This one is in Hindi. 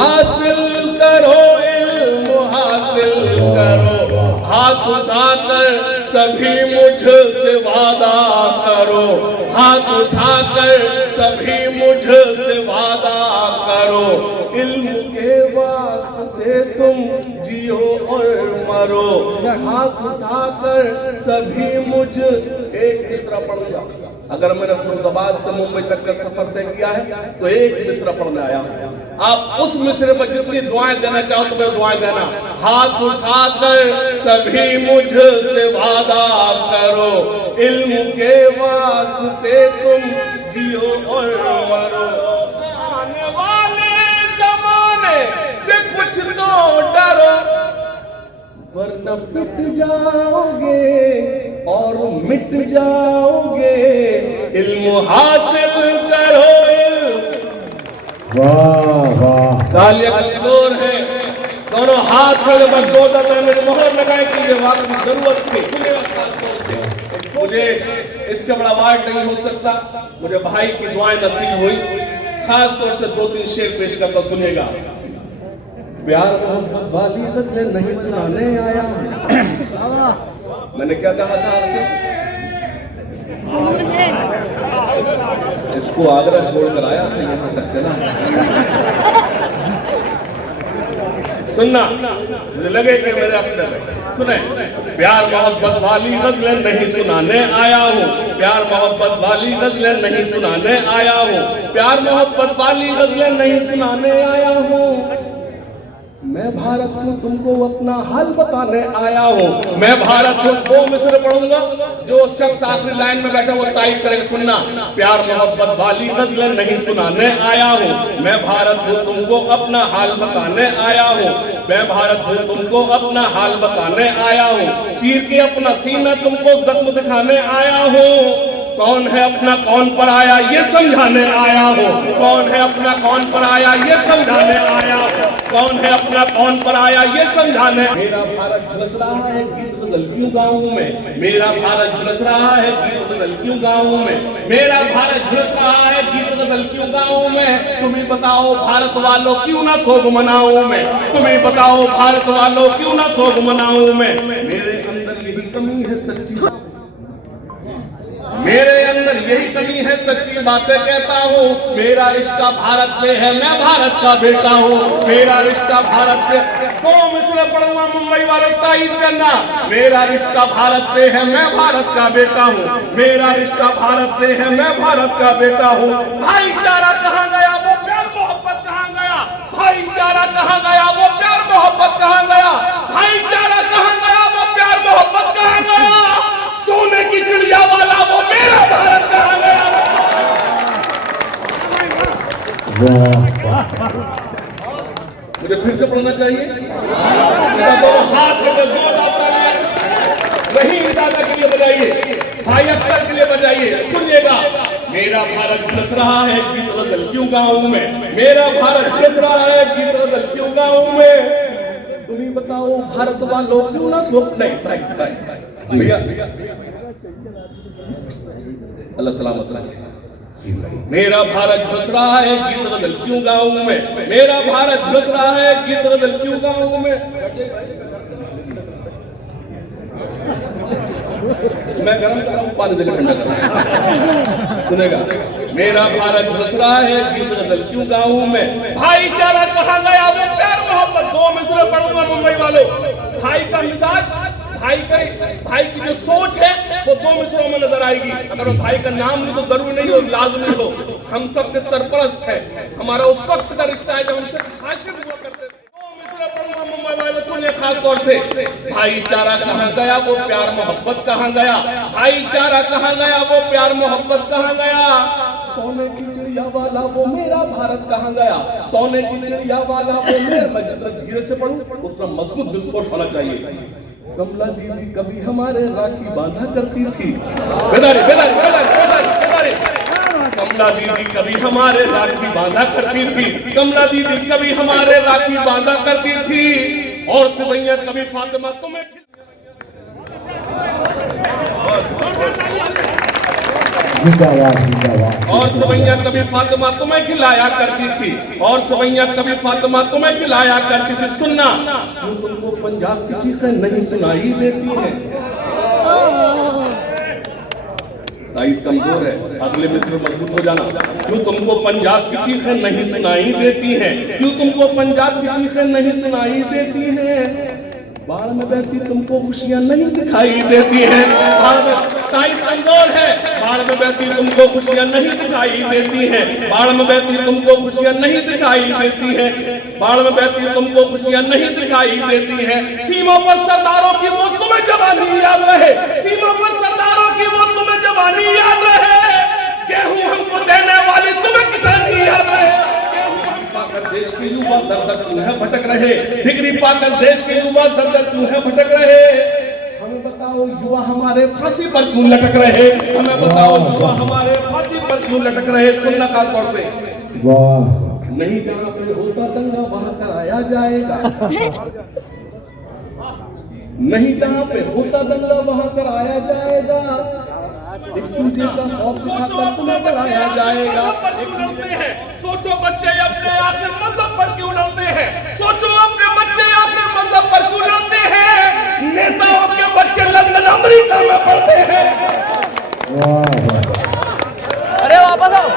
हासिल करो, इल्म हासिल करो, हाथ उठाकर सभी मुझसे वादा करो, हाथ उठाकर सभी मुझसे वादा करो, इल्म के वास्ते तुम जियो और मरो, हाथ उठाकर सभी एक मिसरा पढ़ूंगा। अगर मैंने फैसलाबाद से मुंबई तक का सफर तय किया है तो एक मिसरा पढ़ने आया हूं। आप उस मिसरे पर जितनी दुआएं देना चाहो तो मैं दुआएं देना। हाथ उठाकर सभी मुझसे वादा करो, इल्म के वास्ते तुम जियो और मरो, आने वाले जमाने से कुछ तो डरो, वरना पिट जाओगे और मिट जाओगे, इल्म हासिल करो। वाह वाह, तालियां कमजोर है, दोनों हाथ में जब जोरदार मेरी मोहर लगाए कि ये वाकई जरूरत थी खास तौर से। मुझे इससे बड़ा वार्ड नहीं हो सकता, मुझे भाई की दुआएं नसीब हुई। खास तौर से 2-3 शेर पेश करता सुनेगा। प्यार मोहब्बत वाली गज़लें नहीं सुनाने आया। मैंने क्या कहा था आपसे? इसको आगरा छोड़कर आया था, यहां तक चला। सुनना, मुझे लगे कि मेरे अपने सुने। प्यार मोहब्बत वाली गज़लें नहीं सुनाने आया हूँ, प्यार मोहब्बत वाली गज़लें नहीं सुनाने आया हूँ, प्यार मोहब्बत वाली गज़लें नहीं सुनाने आया हूँ। मैं भारत हूँ, तुमको अपना हाल बताने आया हूँ। मैं भारत हूँ, 2 मिसरे पढ़ूंगा, जो शख्स आखिरी लाइन में बैठा वो तारीफ करेगा। सुनना, प्यार मोहब्बत वाली गज़लें नहीं सुनाने आया हूँ, मैं भारत हूँ, तुमको अपना हाल बताने आया हूँ, मैं भारत हूँ, तुमको अपना हाल बताने आया हूँ, चीर के अपना सीना तुमको जख्म दिखाने आया हूँ। कौन है अपना कौन पर आया ये समझाने आया हो, कौन है अपना कौन पर आया ये समझाने आया हो, कौन है अपना कौन पर आया ये समझाने। मेरा भारत झुलस रहा है गीत गजल क्यों गाऊं मैं, मेरा भारत झुलस रहा है गीत गजल क्यों गाऊं मैं, मेरा भारत झुलस रहा है गीत गजल क्यों गाऊं मैं। तुम्हें बताओ भारत वालों क्यों ना सोग मनाऊं मैं, तुम्हें बताओ भारत वालों क्यों ना सोग मनाऊं मैं। मेरे अंदर यही कमी है सच्ची, मेरे अंदर यही कमी है सच्ची बातें कहता हूँ। मेरा रिश्ता भारत से है, मैं भारत का बेटा हूँ, मेरा रिश्ता भारत से। 2 मिसरे पढ़ूंगा, मुंबई वाले तायीद करना। मेरा रिश्ता भारत से है, मैं भारत का बेटा हूँ, मेरा रिश्ता भारत से है, मैं भारत का बेटा हूँ। भाईचारा कहाँ गया, वो प्यार मोहब्बत कहाँ गया, भाईचारा कहाँ गया, वो प्यार मोहब्बत कहाँ गया, भाईचारा कहाँ गया, वो प्यार मोहब्बत कहाँ गया। सोने की चिड़िया वाला वो मेरा भारत कहाँ गया। मुझे फिर से पढ़ना चाहिए। दोनों हाथ में जोरदार तालियां वही दादा के लिए बजाइए, भाई अख्तर के लिए बजाइए। सुनिएगा, मेरा भारत झुलस रहा है गीत गजल क्यों गाऊं मैं, मेरा भारत झुलस रहा है गीत गजल क्यों गाऊं मैं। तुम्हें बताओ भारत वालों क्यों ना सोच। नहीं भाई भैया अल्लाह सलामत रखे। मेरा भारत झुलस रहा है गीत गजल क्यों गाऊं मैं, मेरा भारत झुलस रहा है गीत गजल क्यों गाऊं मैं। मैं गरम कर रहा हूं, पानी देकर ठंडा कर रहा हूं। सुनेगा, मेरा भारत झुलस रहा है गीत गजल क्यों गाऊं मैं। भाईचारा कहाँ गया, वो प्यार मोहब्बत। 2 मिसरे पढ़ूंगा मुंबई वालों। भाई का मिजाज, भाई की जो सोच है वो 2 मिसरों में नजर आएगी। अगर वो भाई का नाम नहीं तो जरूरी नहीं हो, लाजमी हो। हम सबके सरपरस्त है, हमारा उस वक्त का रिश्ता है जब हमसे हाशिम हुआ करते थे। 2 मिसरे पढ़ूंगा मुंबई वाले, सुनिए खास तौर से। भाईचारा कहाँ गया, वो प्यार मोहब्बत कहाँ गया, भाईचारा कहाँ गया, वो प्यार मोहब्बत कहाँ गया। सोने की चिड़िया वाला वो मेरा भारत कहाँ गया, सोने की चिड़िया वाला वो मेरा। मैं जितना धीरे से पढ़ूं उतना मजबूत विस्फोट होना चाहिए। कमला दीदी कभी हमारे राखी बांधा करती थी। बेदारी बेदारी बेदारी बेदारी बेदारी। कमला दीदी कभी हमारे राखी बांधा करती थी, कमला दीदी कभी हमारे राखी बांधा करती थी। और सिवैया कभी फातिमा तुम्हें जिंदाबाद जिंदाबाद। और सवैया कभी फातिमा तुम्हें खिलाया करती थी, और सवैया कभी फातिमा तुम्हें खिलाया करती थी। सुनना, क्यों तुमको पंजाब की चीखें नहीं सुनाई देती हैं? ताईद कमजोर है, अगले मिस्र मजबूत हो जाना। क्यों तुमको पंजाब की चीखें नहीं सुनाई देती हैं? क्यों तुमको पंजाब की चीखें नहीं सुनाई देती हैं? बाढ़ में बहती तुमको खुशियां नहीं दिखाई देती हैं। बाढ़ में ताईद कमजोर है, बाढ़ में बहती तुमको खुशियां नहीं दिखाई देती हैं। बाढ़ में बहती तुमको खुशियां नहीं दिखाई देती हैं। बाढ़ में बहती तुमको खुशियां नहीं दिखाई देती हैं। सीमा पर सरदारों की वो तुम्हें जवानी याद रहे, सीमा पर सरदारों की वो तुम्हें जवानी याद रहे। गेहूं हमको देने वाली तुम्हें किसानी याद रहे। पाकर देश के युवा दर दर क्यों है भटक रहे? डिग्री पाकर देश के युवा दर दर क्यों है भटक रहे? हमें बताओ युवा हमारे फांसी पर क्यों लटक रहे? हमें बताओ युवा हमारे फांसी पर क्यों लटक रहे? सुनना खास तौर से, वाह, नहीं जहां पे होता दंगा वहां कराया जाएगा, नहीं जहां पे होता दंगा वहां कराया जाएगा। एक दूसरे का खौफ सिखाकर तुम्हें डराया जाएगा। सोचो बच्चे अपने आखिर मजहब पर क्यों लड़ते हैं? सोचो अपने बच्चे आखिर मजहब पर क्यों लड़ते हैं? नेताओं के बच्चे लंदन अमेरिका में पढ़ते हैं। वाह वाह। अरे वापस आओ।